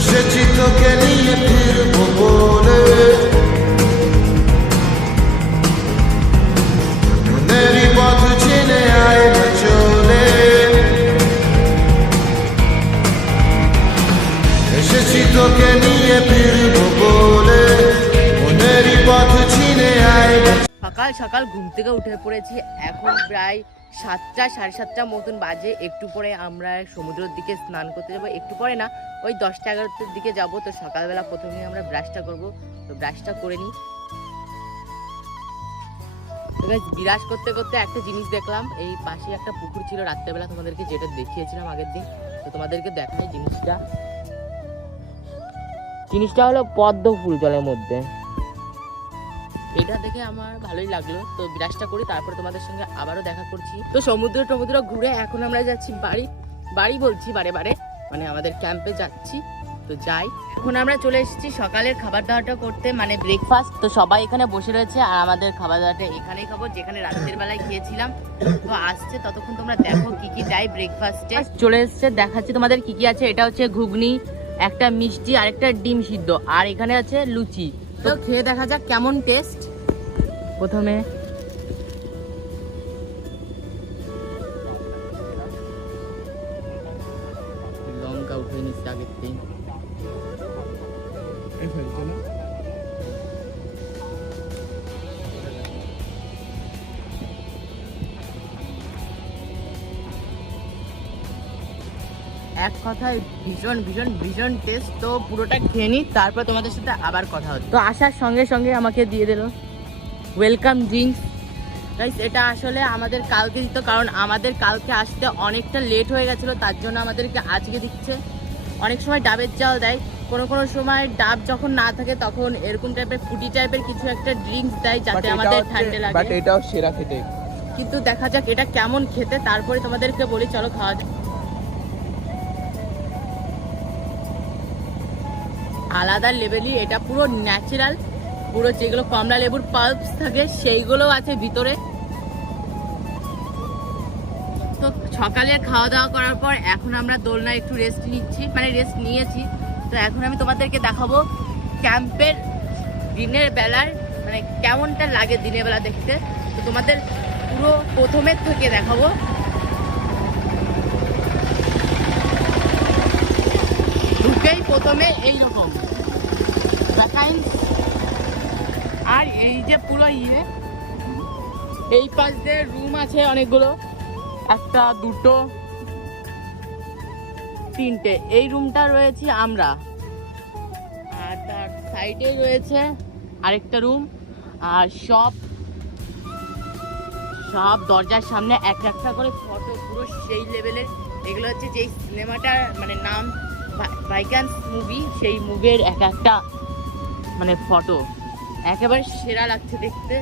এসেছি তোকে নিয়ে ফিরবো বলে, মনেরই পথ চিনে আয় না চলে। এসেছি তোকে নিয়ে ফিরবো বলে, মনেরই পথ চিনে আয় না। সকাল সকাল ঘুম থেকে উঠে পড়েছি। এখন প্রায় 7টা সাড়ে 7টা মতন বাজে। একটু পরে আমরা সমুদ্রের দিকে স্নান করতে যাবো। একটু পরে না, ওই 10টা 11টার দিকে যাব। তো সকালবেলা প্রথমে আমরা ব্রাশটা করব, তো ব্রাশটা করে নিই। বিরাজ করতে করতে একটা জিনিস দেখলাম, এই পাশে একটা পুকুর ছিল রাত্রেবেলা, তোমাদেরকে যেটা দেখিয়েছিলাম আগের দিন। তো তোমাদেরকে দেখাই জিনিসটা হলো পদ্ম ফুল জলের মধ্যে। এটা দেখে আমার ভালোই লাগলো, তো বিরাজটা করি, তারপরে তোমাদের সঙ্গে আবারও দেখা করছি। তো সমুদ্র ঘুরে এখন আমরা যাচ্ছি বাড়ি বলছি বারে বারে, মানে আমাদের ক্যাম্পে যাচ্ছি। তো যাই, এখন আমরা চলে এসেছি সকালের খাবার দাওয়াটা করতে, মানে ব্রেকফাস্ট। তো সবাই এখানে বসে রয়েছে আর আমাদের খাবার দাওয়াটা এখানেই খাবো, যেখানে রাতের বেলায় খেয়েছিলাম। তো আসছে, ততক্ষণ তোমরা দেখো কি কি দেয় ব্রেকফাস্টে। চলে এসছে, দেখাচ্ছি তোমাদের কি কি আছে। এটা হচ্ছে ঘুগনি, একটা মিষ্টি আর একটা ডিম সিদ্ধ, আর এখানে আছে লুচি। তো খেয়ে দেখা যাক কেমন টেস্ট। প্রথমে লঙ্কা উঠে নিচ্ছে আগের থেকে। এক কথায় ভীষণ ভীষণ ভীষণ টেস্ট। তো পুরোটা খেয়ে নিই, তারপর তোমাদের সাথে আবার কথা হচ্ছে। তো আসার সঙ্গে সঙ্গে আমাকে দিয়ে দিল ওয়েলকাম ড্রিঙ্কস। গাইস, এটা আসলে আমাদের কালকে দিত, কারণ আমাদের কালকে আসতে অনেকটা লেট হয়ে গেছিলো, তার জন্য আমাদেরকে আজকে দিচ্ছে। অনেক সময় ডাবের জল দেয়, কোনো সময় ডাব যখন না থাকে তখন এরকম টাইপের ফুটি টাইপের কিছু একটা ড্রিঙ্কস দেয়, যাতে আমাদের ঠান্ডা লাগে। বাট এটাও সেরা খেতে। কিন্তু দেখা যাক এটা কেমন খেতে, তারপরে তোমাদেরকে বলি চলো খাওয়া যাক। আলাদা লেভেলই এটা, পুরো ন্যাচারাল, পুরো যেগুলো কমলা লেবুর পাল্পস থাকে সেইগুলো আছে ভিতরে। তো সকালে খাওয়া দাওয়া করার পর এখন আমরা দোলনায় একটু রেস্ট নিচ্ছি, মানে রেস্ট নিয়েছি। তো এখন আমি তোমাদেরকে দেখাবো ক্যাম্পের দিনের বেলার, মানে কেমনটা লাগে দিনের বেলা দেখতে। তো তোমাদের পুরো প্রথমের থেকে দেখাবো। ঢুকেই প্রথমে এইরকম দেখাই, আর এই যে পুরো এই পাশ দিয়ে রুম আছে অনেকগুলো, একটা দুটো তিনটে। এই রুমটা রয়েছি আমরা, আর তার সাইডে রয়েছে আরেকটা রুম। আর সব দরজার সামনে একটা করে ফটো, পুরো সেই লেভেলের। এগুলো হচ্ছে যেই সিনেমাটার মানে নাম ভাইকান্স মুভি, সেই মুভির একটা মানে ফটো, একেবারে সেরা লাগছে দেখতে।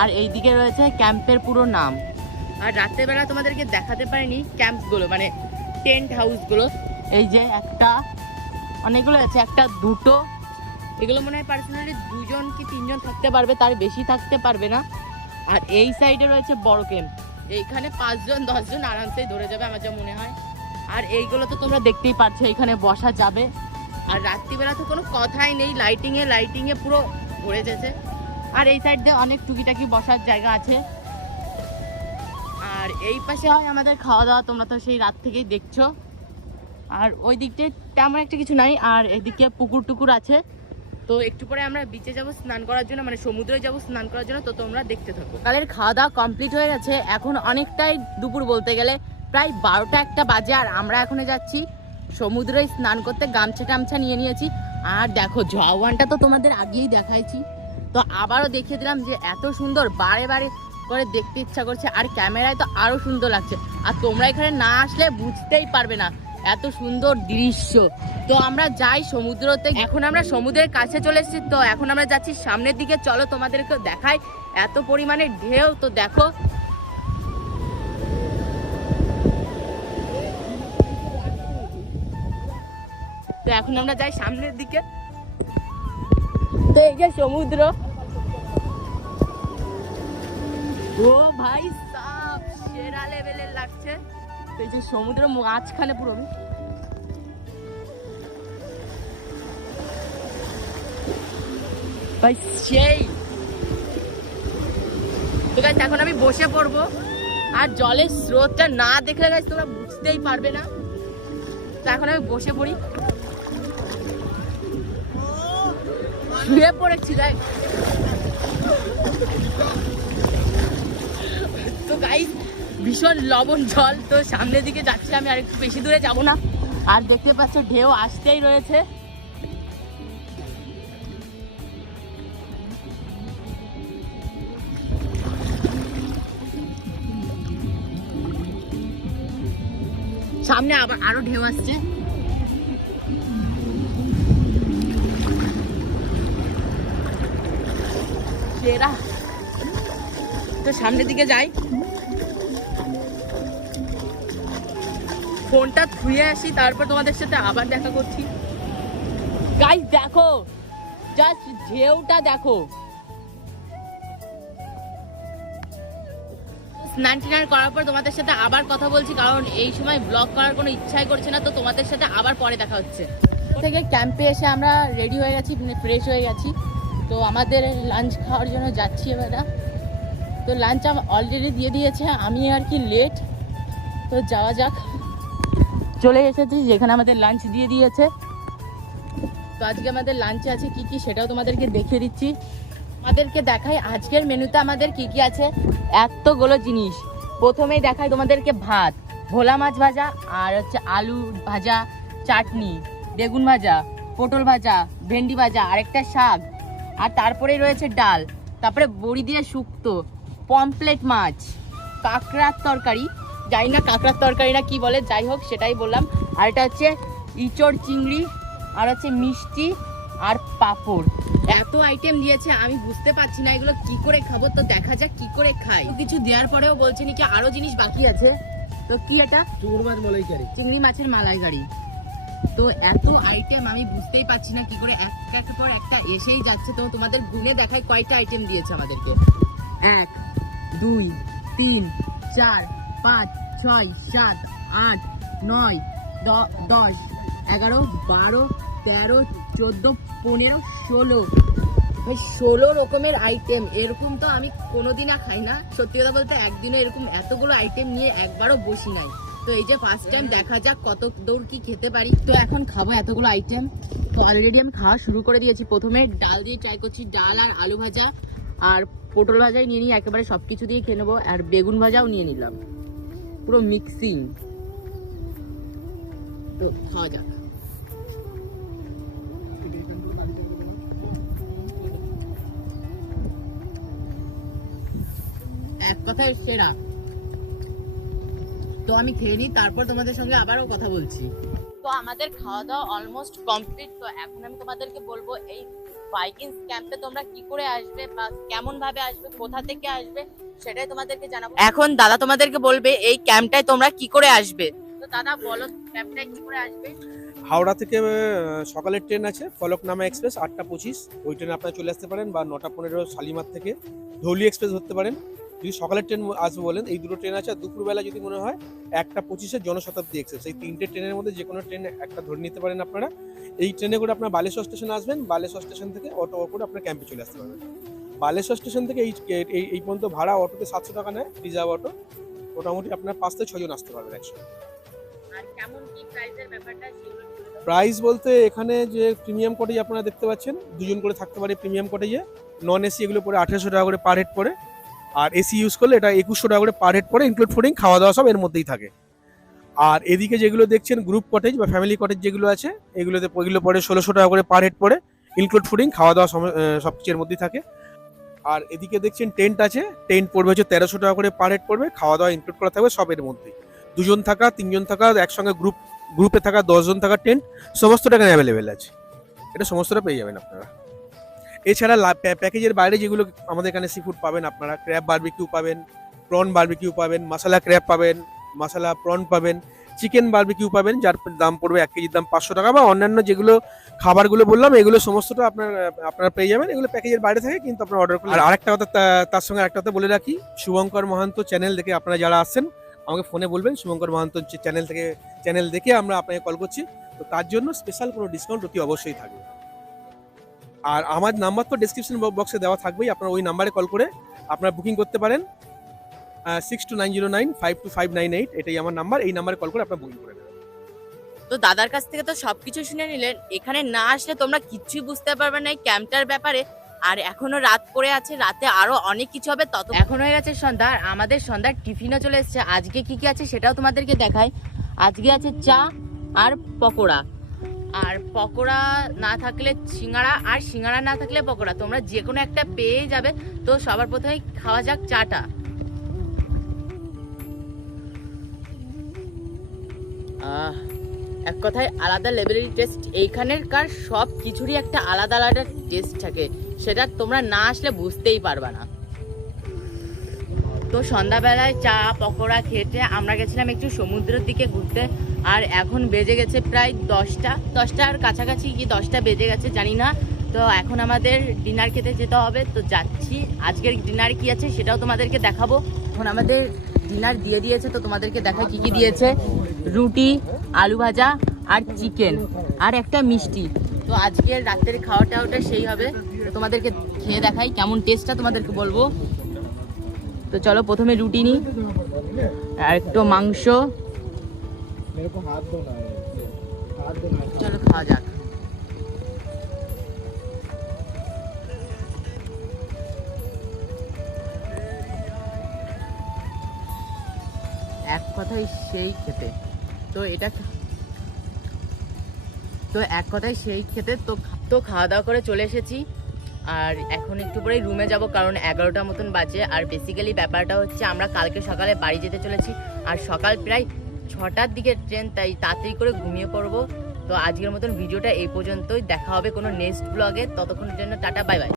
আর এইদিকে রয়েছে ক্যাম্পের পুরো নাম। আর রাত্রেবেলা তোমাদেরকে দেখাতে পারিনি ক্যাম্পগুলো, মানে টেন্ট হাউসগুলো। এই যে একটা, অনেকগুলো আছে, একটা দুটো, এগুলো মনে হয় পার্সোনালি 2জন কি 3জন থাকতে পারবে, তার বেশি থাকতে পারবে না। আর এই সাইডে রয়েছে বড় ক্যাম্প, এইখানে 5জন 10জন আরামসেই ধরে যাবে আমার যা মনে হয়। আর এইগুলো তো তোমরা দেখতেই পাচ্ছ, এখানে বসা যাবে। আর রাত্রিবেলা তো কোনো কথাই নেই, লাইটিংয়ে পুরো ভরে যেছে। আর এই সাইড দিয়ে অনেক টুকিটাকি বসার জায়গা আছে। আর এই পাশে হয় আমাদের খাওয়া দাওয়া, তোমরা তো সেই রাত থেকেই দেখছো। আর ওই দিকটায় তেমন একটা কিছু নাই, আর এদিকে পুকুর টুকুর আছে। তো একটু পরে আমরা বিচে যাব স্নান করার জন্য, মানে সমুদ্রে যাব স্নান করার জন্য। তো তোমরা দেখতে থাকো। কালের খাওয়া দাওয়া কমপ্লিট হয়ে গেছে, এখন অনেকটাই দুপুর বলতে গেলে প্রায় 12টা 1টা বাজে। আর আমরা এখন যাচ্ছি সমুদ্রে স্নান করতে, গামছা টামছা নিয়ে নিয়েছি। আর দেখো ঝাওয়ানটা তো তোমাদের আগেই দেখাইছি, তো আবারও দেখিয়ে দিলাম যে এত সুন্দর, বারে বারে করে দেখতে ইচ্ছা করছে। আর ক্যামেরায় তো আরো সুন্দর লাগছে, আর তোমরা এখানে না আসলে বুঝতেই পারবে না এত সুন্দর দৃশ্য। তো আমরা যাই সমুদ্রতে, এখন আমরা সমুদ্রের কাছে চলে এসেছি। তো এখন আমরা যাচ্ছি সামনের দিকে, চলো তোমাদেরকে দেখাই এত পরিমাণে ঢেউ। তো দেখো, তো এখন আমরা যাই সামনের দিকে। তো এই যে সমুদ্র, ও ভাই সাব সেরা লেভেলের লাগছে। এই যে সমুদ্র মাঝখানে পুরো, ভাই সেই তো গাইস এখন আমি বসে পড়বো আর জলের স্রোতটা না দেখলে গাইস তোমরা বুঝতেই পারবে না। তো এখন আমি বসে পড়ি, শুয়ে পড়েছি গাইস। তো গাইস ভীষণ লবণ জল, তো সামনের দিকে যাচ্ছি আমি, আর একটু বেশি দূরে যাব না। আর দেখতে পাচ্ছ ঢেউ আসতেই রয়েছে। সামনে আবার আরো ঢেউ আসছে। সেরা, তো সামনের দিকে যাই, ফোনটা ধুয়ে আসি, তারপর তোমাদের সাথে আবার দেখা করছি। গাইস দেখো জাস্ট ঢেউটা দেখো। স্নান টান করার পর তোমাদের সাথে আবার কথা বলছি, কারণ এই সময় ব্লগ করার কোনো ইচ্ছাই করছে না। তো তোমাদের সাথে আবার পরে দেখা হচ্ছে। থেকে ক্যাম্পে এসে আমরা রেডি হয়ে গেছি, মানে ফ্রেশ হয়ে গেছি। তো আমাদের লাঞ্চ খাওয়ার জন্য যাচ্ছি এবারে। তো লাঞ্চ অলরেডি দিয়ে দিয়েছে, আমি আর কি লেট, তো যাওয়া যাক। চলে এসেছি যেখানে আমাদের লাঞ্চ দিয়ে দিয়েছে। তো আজকে আমাদের লাঞ্চে আছে কি কি সেটাও তোমাদেরকে দেখিয়ে দিচ্ছি। আমাদেরকে দেখাই আজকের মেনুতে আমাদের কি কি আছে, এতগুলো জিনিস। প্রথমেই দেখাই তোমাদেরকে ভাত, ভোলা মাছ ভাজা, আর হচ্ছে আলু ভাজা, চাটনি, বেগুন ভাজা, পটল ভাজা, ভেন্ডি ভাজা, আরেকটা শাক, আর তারপরেই রয়েছে ডাল, তারপরে বড়ি দিয়ে শুক্তো, পমপ্লেট মাছ, কাঁকড়ার তরকারি, জানি না কাঁকড়ার তরকারি না কি বলে, যাই হোক সেটাই বললাম। আর এটা হচ্ছে ইঁচড় চিংড়ি, আর হচ্ছে মিষ্টি আর পাঁপড়। এত আইটেম দিয়েছে আমি বুঝতে পারছি না এগুলো কি করে খাবো। তো দেখা যাক কি করে খাই। কিছু দেওয়ার পরেও বলছে নাকি আরো জিনিস বাকি আছে। তো কি এটা? চিংড়ি মাছের মালাইকারি। তো এত আইটেম আমি বুঝতেই পারছি না কি করে এক পর একটা এসেই যাচ্ছে। তো তোমাদের গুনে দেখাই কয়টা আইটেম দিয়েছে আমাদেরকে। 1 2 3 4 5 6 7 8 9 10 11 12 13 14 15 16। ভাই 16 রকমের আইটেম। এরকম তো আমি কোনোদিনও খাই না, সত্যি কথা বলতে একদিনও এরকম এতগুলো আইটেম নিয়ে একবারও বসি নাই। তো এই যে ফার্স্ট টাইম, দেখা যাক কত দৌড় কি খেতে পারি। তো এখন খাবো এতগুলো আইটেম। তো অলরেডি আমি খাওয়া শুরু করে দিয়েছি। প্রথমে ডাল দিয়ে ট্রাই করছি, ডাল আর আলু ভাজা আর পটল ভাজাই নিয়ে নিই, একেবারে সব কিছু দিয়ে খেয়ে নেবো। আর বেগুন ভাজাও নিয়ে নিলাম, পুরো মিক্সিং। তো খাওয়া যাক। এক কথায় সেরা। তো আমি খেয়ে নিই, তারপর তোমাদের সঙ্গে আবারও কথা বলছি। তো আমাদের খাওয়া দাওয়া অলমোস্ট কমপ্লিট। তো এখন আমি তোমাদেরকে বলবো এই ভাইকিংস ক্যাম্পে তোমরা কি করে আসবে বা কেমন ভাবে আসবে, কোথা থেকে আসবে সেটাই তোমাদেরকে জানাবো। এখন দাদা তোমাদেরকে বলবে এই ক্যাম্পটায় তোমরা কি করে আসবে। তো দাদা বলো ক্যাম্পটায় কি করে আসবে। হাওড়া থেকে সকালের ট্রেন আছে ফলকনামা এক্সপ্রেস 8টা 25, ওই ট্রেনে আপনারা চলে আসতে পারেন, বা 9টা 15 শালিমার থেকে ধৌলি এক্সপ্রেস ধরতে পারেন। যদি সকালের ট্রেন আসবে বলেন, এই দুটো ট্রেন আছে। আর দুপুরবেলা যদি মনে হয় 1টা 25-এর জনশতাব্দী এক্সপ্রেস, এই 3টে ট্রেনের মধ্যে যে কোনো ট্রেন একটা ধরে নিতে পারেন আপনারা। এই ট্রেনে করে আপনার বালেশ্বর স্টেশনে আসবেন, বালেশ্বর স্টেশন থেকে অটো করে আপনার ক্যাম্পে চলে আসতে পারবেন। বালেশ্বর স্টেশন থেকে এই পর্যন্ত ভাড়া অটোতে 700 টাকা নেয়, রিজার্ভ অটো। মোটামুটি আপনার 5 থেকে 6 জন আসতে পারবেন একসাথে। আর কেমন কি প্রাইসের ব্যাপারটা সেগুলো প্রাইস বলতে এখানে যে প্রিমিয়াম কটেজ আপনারা দেখতে পাচ্ছেন, 2 জন করে থাকতে পারে প্রিমিয়াম কটেজে। নন এসি এগুলো পরে 1800 টাকা করে পার হেড পড়ে, আর এসি ইউজ করলে এটা 2100 টাকা করে পার হেড পড়ে, ইনক্লুড ফুডিং খাওয়া দাওয়া সব এর মধ্যেই থাকে। আর এদিকে যেগুলো দেখছেন গ্রুপ কটেজ বা ফ্যামিলি কটেজ যেগুলো আছে, ওইগুলো পড়ে 1600 টাকা করে পার হেড পড়ে, ইনক্লুড ফুডিং খাওয়া দাওয়া সব কিছুর মধ্যেই থাকে। আর এদিকে দেখছেন টেন্ট আছে, টেন্ট পড়বে হচ্ছে 1300 টাকা করে পার হেড পড়বে, খাওয়া দাওয়া ইনক্লুড করা থাকবে সব এর মধ্যেই। 2 জন থাকা, 3 জন থাকা, একসঙ্গে গ্রুপে থাকা, 10 জন থাকা টেন্ট সমস্তটা এখানে অ্যাভেলেবেল আছে। এটা সমস্তটা পেয়ে যাবেন আপনারা। এছাড়া প্যাকেজের বাইরে যেগুলো আমাদের এখানে সি ফুড পাবেন আপনারা, ক্র্যাব বারবিকিউ পাবেন, প্রন বারবিকিউ পাবেন, মশলা ক্র্যাব পাবেন, মশলা প্রন পাবেন, চিকেন বারবিকিউ পাবেন, যার দাম পড়বে 1 কেজির দাম 500 টাকা, বা অন্যান্য যেগুলো খাবারগুলো বললাম এগুলো সমস্তটা আপনারা পেয়ে যাবেন। এগুলো প্যাকেজের বাইরে থাকে, কিন্তু আপনারা অর্ডার করলে। আর আরেকটা কথা, তার সঙ্গে একটা কথা বলে রাখি, শুভঙ্কর মহান্ত চ্যানেল দেখে আপনারা যারা আসছেন আমাকে ফোনে বলবেন শুভঙ্কর মহান্ত চ্যানেল দেখে আমরা আপনাকে কল করছি। তো তার জন্য স্পেশাল কোনো ডিসকাউন্ট অতি অবশ্যই থাকবে। আর আমার নাম্বার তো ডেসক্রিপশন বক্সে দেওয়া থাকবেই, আপনারা ওই নাম্বারে কল করে আপনারা বুকিং করতে পারেন। 6290952598 এটাই আমার নাম্বার, এই নাম্বারে কল করে আপনারা বুকিং করে নেবেন। তো দাদার কাছ থেকে তো সবকিছু শুনে নিলেন, এখানে না আসলে তোমরা কিচ্ছুই বুঝতে পারবে না এই ক্যাম্পটার ব্যাপারে। আর এখনো রাত পড়ে আছে, রাতে আরো অনেক কিছু হবে। তত এখন হয়ে গেছে সন্ধ্যা, আর আমাদের সন্ধ্যার টিফিনও চলে এসেছে। আজকে কি কি আছে সেটাও তোমাদেরকে দেখাই। আজকে আছে চা আর পকোড়া, আর পকোড়া না থাকলে সিঙ্গাড়া, আর সিঙ্গাড়া না থাকলে পকোড়া, তোমরা যে কোনো একটা পেয়ে যাবে। তো সবার প্রথমে খাওয়া যাক চাটা। এক কথায় আলাদা লেভেলের টেস্ট। এইখানের কার সব কিছুরই একটা আলাদা আলাদা টেস্ট থাকে, সেটা তোমরা না আসলে বুঝতেই পারবা না। তো সন্ধ্যাবেলায় চা পকোড়া খেতে আমরা গেছিলাম একটু সমুদ্রের দিকে ঘুরতে। আর এখন বেজে গেছে প্রায় 10টার কাছাকাছি, কি 10টা বেজে গেছে জানি না। তো এখন আমাদের ডিনার খেতে যেতে হবে, তো যাচ্ছি। আজকের ডিনার কি আছে সেটাও তোমাদেরকে দেখাবো। এখন আমাদের ডিনার দিয়ে দিয়েছে, তো তোমাদেরকে দেখাই কি কি দিয়েছে। রুটি, আলু ভাজা আর চিকেন আর একটা মিষ্টি। তো আজকের রাতের খাওয়াটা ওটা সেই হবে। তো তোমাদেরকে খেয়ে দেখাই কেমন টেস্টটা তোমাদেরকে বলবো। তো চলো প্রথমে রুটি নিই আর একটু মাংস। চলো খাওয়া যাক। এক কথাই সেই খেতে। তো এটা তো এক কথাই সেই খেতে। তো খাওয়া দাওয়া করে চলে এসেছি, আর এখন একটু পরেই রুমে যাব, কারণ 11টার মতন বাজে। আর বেসিক্যালি ব্যাপারটা হচ্ছে আমরা কালকে সকালে বাড়ি যেতে চলেছি, আর সকাল প্রায় 6টার দিকে ট্রেন, তাই তাড়াতাড়ি করে ঘুমিয়ে পড়বো। তো আজকের মতন ভিডিওটা এই পর্যন্তই, দেখা হবে কোনো নেক্সট ব্লগে। ততক্ষণের জন্য টাটা, বাই বাই।